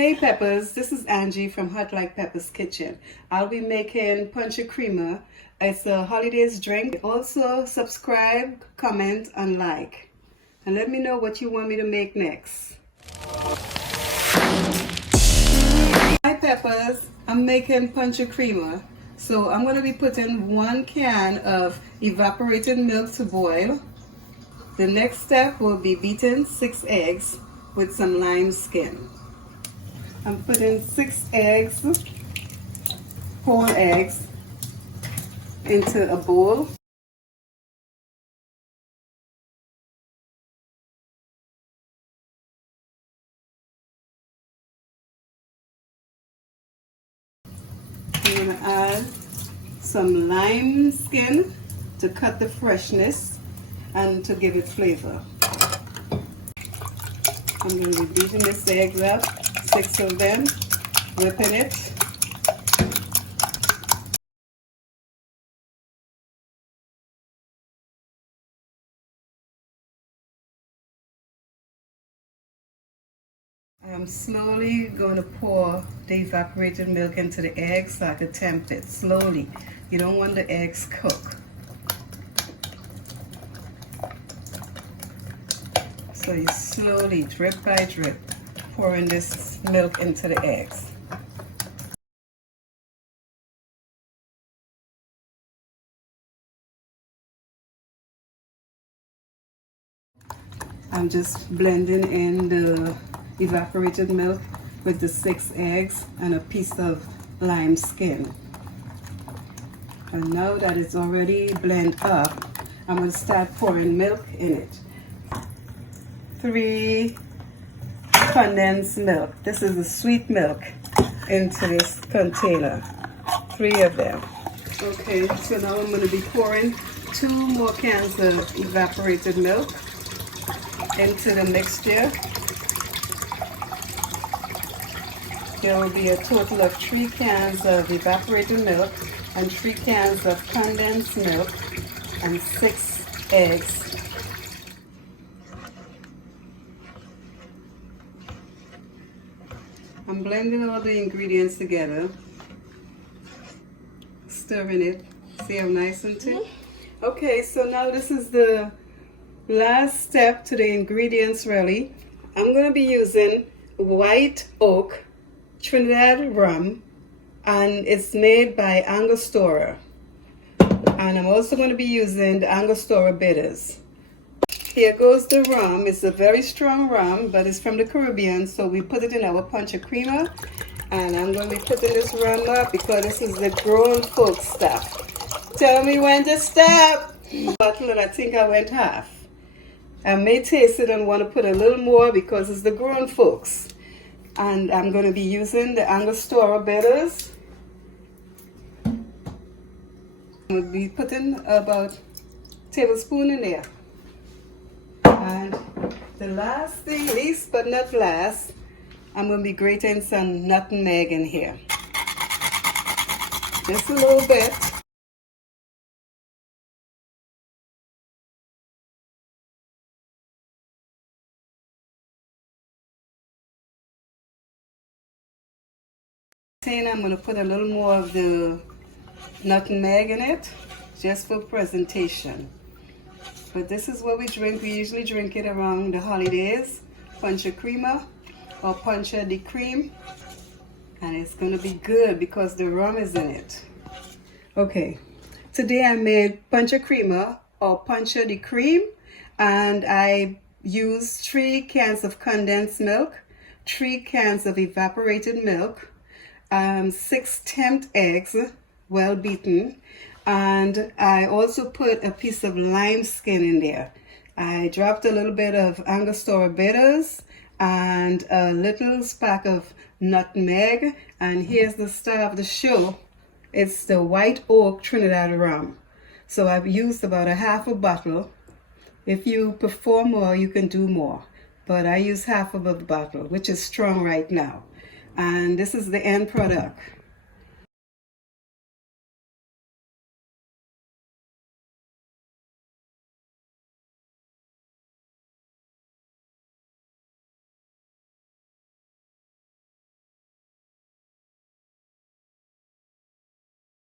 Hey Peppers, this is Angie from Hot Like Peppers Kitchen. I'll be making Ponche Crema. It's a holidays drink. Also subscribe, comment, and like. And let me know what you want me to make next. Hi Peppers, I'm making Ponche Crema. So I'm going to be putting 1 can of evaporated milk to boil. The next step will be beating 6 eggs with some lime skin. I'm putting 6 eggs, whole eggs, into a bowl. I'm going to add some lime skin to cut the freshness and to give it flavor. I'm going to be beating these eggs up, 6 of them, whipping it. I'm slowly going to pour the evaporated milk into the eggs so I can tempt it slowly. You don't want the eggs cooked. So you slowly, drip by drip, pouring this milk into the eggs. I'm just blending in the evaporated milk with the 6 eggs and a piece of lime skin. And now that it's already blended up, I'm going to start pouring milk in it. 3 condensed milk. This is the sweet milk into this container. 3 of them. Okay, so now I'm going to be pouring 2 more cans of evaporated milk into the mixture. There will be a total of 3 cans of evaporated milk and 3 cans of condensed milk and 6 eggs. I'm blending all the ingredients together, stirring it. See how nice and thick? Okay, so now this is the last step to the ingredients really. I'm going to be using white oak Trinidad rum, and it's made by Angostura. And I'm also going to be using the Angostura bitters. Here goes the rum. It's a very strong rum, but it's from the Caribbean, so we put it in our Ponche Crema. And I'm going to be putting this rum up because this is the grown folks stuff. Tell me when to stop. Bottle, and I think I went half. I may taste it and want to put a little more because it's the grown folks. And I'm going to be using the Angostura bitters. We'll be putting about a tablespoon in there. And the last thing, least but not last, I'm going to be grating some nutmeg in here. Just a little bit. I'm going to put a little more of the nutmeg in it, just for presentation. But this is what we drink. We usually drink it around the holidays, Ponche Crema or Ponche de Creme. And it's going to be good because the rum is in it. Okay, today I made Ponche Crema or Ponche de Creme, and I used 3 cans of condensed milk, 3 cans of evaporated milk, 6 temp eggs, well beaten, and I also put a piece of lime skin in there. I dropped a little bit of Angostura bitters and a little spark of nutmeg, and here's the star of the show. It's the white oak Trinidad rum. So I've used about a half a bottle. If you prefer more, you can do more, but I use half of a bottle, which is strong right now. And this is the end product.